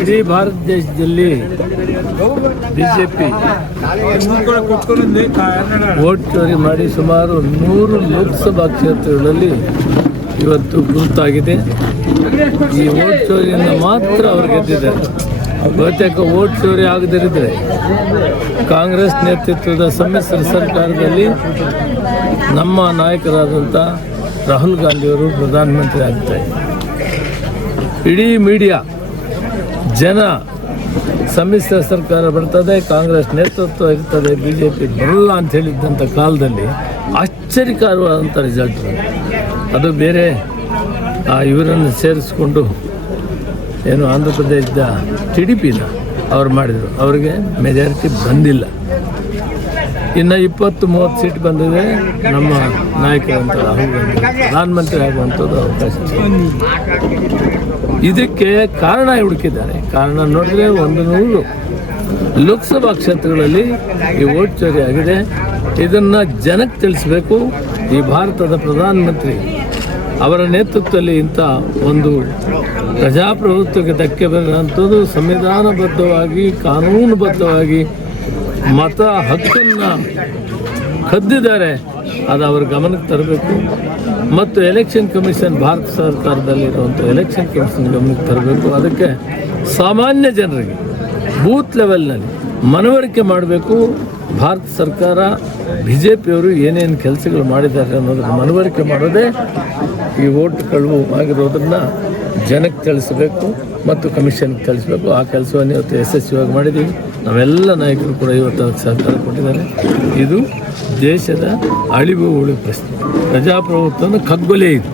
ಇಡೀ ಭಾರತ ದೇಶದಲ್ಲಿ BJP vote ಚೋರಿ ಮಾಡಿ ಸುಮಾರು ನೂರು ಲೋಕಸಭಾ ಕ್ಷೇತ್ರಗಳಲ್ಲಿ ಇವತ್ತು ಗುರುತಾಗಿದೆ. ಈ ವೋಟ್ ಚೋರಿಯಿಂದ ಮಾತ್ರ ಅವರು ಗೆದ್ದಿದ್ದಾರೆ. ಬಹುತೇಕ ವೋಟ್ ಚೋರಿ ಆಗದಿರಿದ್ರೆ ಕಾಂಗ್ರೆಸ್ ನೇತೃತ್ವದ ಸಮ್ಮಿಶ್ರ ಸರ್ಕಾರದಲ್ಲಿ ನಮ್ಮ ನಾಯಕರಾದಂಥ ರಾಹುಲ್ ಗಾಂಧಿಯವರು ಪ್ರಧಾನಮಂತ್ರಿ ಆಗ್ತಾರೆ. ಇಡೀ ಮೀಡಿಯಾ ಜನ ಸಮ್ಮಿಶ್ರ ಸರ್ಕಾರ ಬರ್ತದೆ, ಕಾಂಗ್ರೆಸ್ ನೇತೃತ್ವ ಇರ್ತದೆ ಬಿ ಜೆ ಪಿ ಬರಲ್ಲ ಅಂತ ಹೇಳಿದ್ದಂಥ ಕಾಲದಲ್ಲಿ ಆಶ್ಚರ್ಯಕರವಾದಂಥ ರಿಸಲ್ಟ್ ಅದು ಬೇರೆ, ಆ ಇವರನ್ನು ಸೇರಿಸ್ಕೊಂಡು ಏನು ಆಂಧ್ರ ಪ್ರದೇಶದ ಟಿ ಡಿ ಪಿನ ಅವ್ರು ಮಾಡಿದರು. ಅವರಿಗೆ ಮೆಜಾರಿಟಿ ಬಂದಿಲ್ಲ. ಇನ್ನು ಇಪ್ಪತ್ತು, ಮೂವತ್ತು ಸೀಟ್ ಬಂದಿದೆ. ನಮ್ಮ ನಾಯಕರಂತ ರಾಹುಲ್ ಗಾಂಧಿ. ಪ್ರಧಾನಮಂತ್ರಿ ಆಗುವಂಥದ್ದು ಅವಕಾಶ ಇದಕ್ಕೆ ಕಾರಣ ಹುಡುಕಿದ್ದಾರೆ. ಕಾರಣ ನೋಡಿದ್ರೆ ಒಂದು ನೂರು. ಲೋಕಸಭಾ ಕ್ಷೇತ್ರಗಳಲ್ಲಿ ಈ ವೋಟ್ ಚೋರಿ ಆಗಿದೆ. ಇದನ್ನು ಜನಕ್ಕೆ ತಿಳಿಸ್ಬೇಕು. ಈ ಭಾರತದ ಪ್ರಧಾನಮಂತ್ರಿ ಅವರ ನೇತೃತ್ವದಲ್ಲಿ ಇಂಥ ಒಂದು ಪ್ರಜಾಪ್ರಭುತ್ವಕ್ಕೆ ಧಕ್ಕೆ ಬರುವಂಥದ್ದು ಸಂವಿಧಾನಬದ್ಧವಾಗಿ, ಕಾನೂನುಬದ್ಧವಾಗಿ ಮತ ಹಕ್ಕನ್ನು ಕದ್ದಿದ್ದಾರೆ, ಅದು ಅವ್ರ ಗಮನಕ್ಕೆ ತರಬೇಕು. ಮತ್ತು ಎಲೆಕ್ಷನ್ ಕಮಿಷನ್ ಭಾರತ ಸರ್ಕಾರದಲ್ಲಿರುವಂಥ ಎಲೆಕ್ಷನ್ ಕಮಿಷನ್ ಗಮನಕ್ಕೆ ತರಬೇಕು. ಅದಕ್ಕೆ ಸಾಮಾನ್ಯ ಜನರಿಗೆ ಬೂತ್ ಲೆವೆಲ್ನಲ್ಲಿ ಮನವರಿಕೆ ಮಾಡಬೇಕು. ಭಾರತ ಸರ್ಕಾರ ಬಿ ಜೆ ಪಿಯವರು ಏನೇನು ಕೆಲಸಗಳು ಮಾಡಿದ್ದಾರೆ ಅನ್ನೋದನ್ನು ಮನವರಿಕೆ ಮಾಡೋದೇ ಈ ಓಟ್ ಕಳುವು ಆಗಿರೋದನ್ನು ಜನಕ್ಕೆ ತಿಳಿಸಬೇಕು ಮತ್ತು ಕಮಿಷನ್ಗೆ ತಿಳಿಸಬೇಕು. ಆ ಕೆಲಸವನ್ನು ಇವತ್ತು ಯಶಸ್ವಿಯಾಗಿ ಮಾಡಿದ್ದೀವಿ. ನಾವೆಲ್ಲ ನಾಯಕರು ಕೂಡ ಇವತ್ತು ಸಹಕಾರ ಕೊಟ್ಟಿದ್ದಾರೆ. ಇದು ದೇಶದ ಅಳಿವು ಉಳಿ ಪ್ರಶ್ನೆ. ಪ್ರಜಾಪ್ರಭುತ್ವನ ಕಗ್ಗೊಲೆ ಇದು.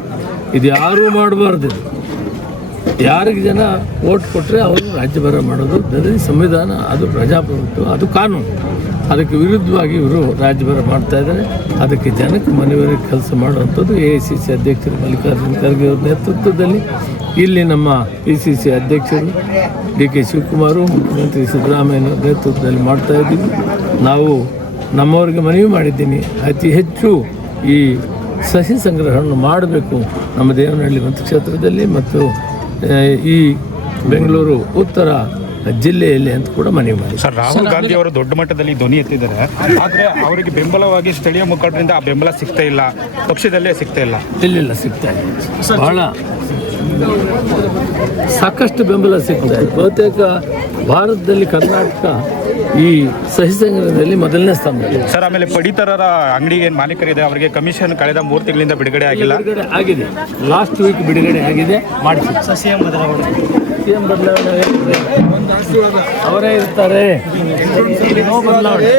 ಇದು ಯಾರೂ ಮಾಡಬಾರ್ದು. ಯಾರಿಗೆ ಜನ ಓಟ್ ಕೊಟ್ಟರೆ ಅವರು ರಾಜ್ಯಭಾರ ಮಾಡೋದು ಅದು ಸಂವಿಧಾನ, ಅದು ಪ್ರಜಾಪ್ರಭುತ್ವ, ಅದು ಕಾನೂನು. ಅದಕ್ಕೆ ವಿರುದ್ಧವಾಗಿ ಇವರು ರಾಜ್ಯಭಾರ ಮಾಡ್ತಾ ಇದ್ದಾರೆ. ಅದಕ್ಕೆ ಜನಕ್ಕೆ ಮನೆಯವರಿಗೆ ಕೆಲಸ ಮಾಡುವಂಥದ್ದು ಎ ಐ ಸಿ ಸಿ ಅಧ್ಯಕ್ಷರು, ಮಲ್ಲಿಕಾರ್ಜುನ ಖರ್ಗೆ ಅವ್ರ ನೇತೃತ್ವದಲ್ಲಿ ಇಲ್ಲಿ ನಮ್ಮ ಪಿ ಸಿ ಸಿ ಅಧ್ಯಕ್ಷರು ಡಿ ಕೆ ಶಿವಕುಮಾರು ಮುಖ್ಯಮಂತ್ರಿ ಸಿದ್ದರಾಮಯ್ಯ ನೇತೃತ್ವದಲ್ಲಿ ಮಾಡ್ತಾ ಇದ್ದೀವಿ. ನಾವು ನಮ್ಮವರಿಗೆ ಮನವಿ ಮಾಡಿದ್ದೀನಿ. ಅತಿ ಹೆಚ್ಚು ಈ ಸಸಿ ಸಂಗ್ರಹವನ್ನು ಮಾಡಬೇಕು ನಮ್ಮ ದೇವನಹಳ್ಳಿ ಮತಕ್ಷೇತ್ರದಲ್ಲಿ ಮತ್ತು ಈ ಬೆಂಗಳೂರು ಉತ್ತರ ಜಿಲ್ಲೆಯಲ್ಲಿ ಅಂತ ಕೂಡ ಮನವಿ ಮಾಡಿ ಸರ್ ರಾಹುಲ್ ಗಾಂಧಿ ಅವರು ದೊಡ್ಡ ಮಟ್ಟದಲ್ಲಿ ಧ್ವನಿ ಎತ್ತಿದ್ದಾರೆ. ಆದರೆ ಅವರಿಗೆ ಬೆಂಬಲವಾಗಿ ಸ್ಥಳೀಯ ಮುಖಂಡರಿಂದ ಆ ಬೆಂಬಲ ಸಿಗ್ತಾ ಇಲ್ಲ. ಪಕ್ಷದಲ್ಲೇ ಸಿಗ್ತಾ ಇಲ್ಲ. ಇಲ್ಲಿಲ್ಲ ಸಿಗ್ತಾ ಇಲ್ಲ. ಬಹಳ ಸಾಕಷ್ಟು ಬೆಂಬಲ ಸಿಗ್ತದೆ ಬಹುತೇಕ ಭಾರತದಲ್ಲಿ ಕರ್ನಾಟಕ ಈ ಸಹಿ ಸಂಗ್ರಹದಲ್ಲಿ ಮೊದಲನೇ ಸ್ಥಾನ. ಸರ್ ಆಮೇಲೆ ಪಡಿತರರ ಅಂಗಡಿಗೆ ಏನು ಮಾಲೀಕರಿದೆ? ಅವರಿಗೆ ಕಮಿಷನ್ ಕಳೆದ ಮೂರು ತಿಂಗಳಿಂದ ಬಿಡುಗಡೆ ಆಗಿಲ್ಲ. ಬಿಡುಗಡೆ ಆಗಿದೆ. ಲಾಸ್ಟ್ ವೀಕ್ ಬಿಡುಗಡೆ ಆಗಿದೆ. ಮಾಡಿಸಿ. ಸಸಿ ಎಂ ಬದಲಾವಣೆ. ಸಿ ಎಂ ಬದಲಾವಣೆ. ಅವರೇ ಇರ್ತಾರೆ. ನೋ ಬದಲಾವಣೆ.